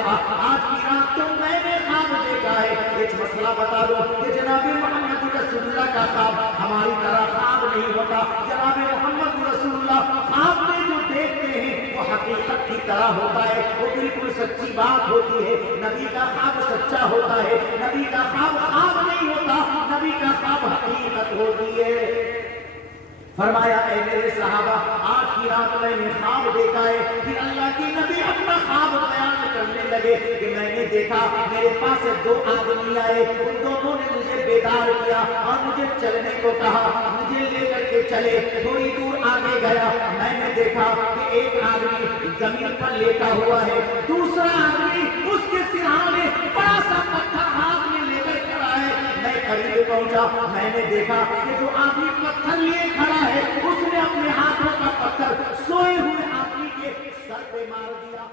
सहाबा, आज की रात तो मैंने ख्वाब देखा है। एक मसला बता दो कि जनाब मोहम्मद रसूलुल्लाह का ख्वाब हमारी तरह ख्वाब नहीं होता। जनाब मोहम्मद रसूलुल्लाह ख्वाब में जो देखते हैं वो हकीकत की तरह होता है, वो बिल्कुल सच्ची बात होती है। नबी का ख्वाब सच्चा होता है, नबी का ख्वाब ख्वाब नहीं होता, नबी का ख्वाब हकीकत होती है। फरमाया ऐ मेरे सहाबा, आज की रात मैंने ख्वाब देखा है। फिर अल्लाह के नबी अपना ख्वाब बयान करने लगे कि मैंने देखा मेरे पास 2 आदमी आए, उन दोनों ने मुझे बेदार किया और मुझे चलने को कहा, मुझे लेकर के चले। थोड़ी दूर आगे गया, मैंने देखा कि एक आदमी जमीन पर लेटा हुआ है, दूसरा आदमी उसके सिरहाने बड़ा सा पत्थर हाथ में लेकर खड़ा है। मैं करीब पहुंचा, मैंने देखा कि जो आदमी पत्थर लिए खड़ा है उसने अपने हाथों का पत्थर सोए हुए आदमी के सर पे मार दिया।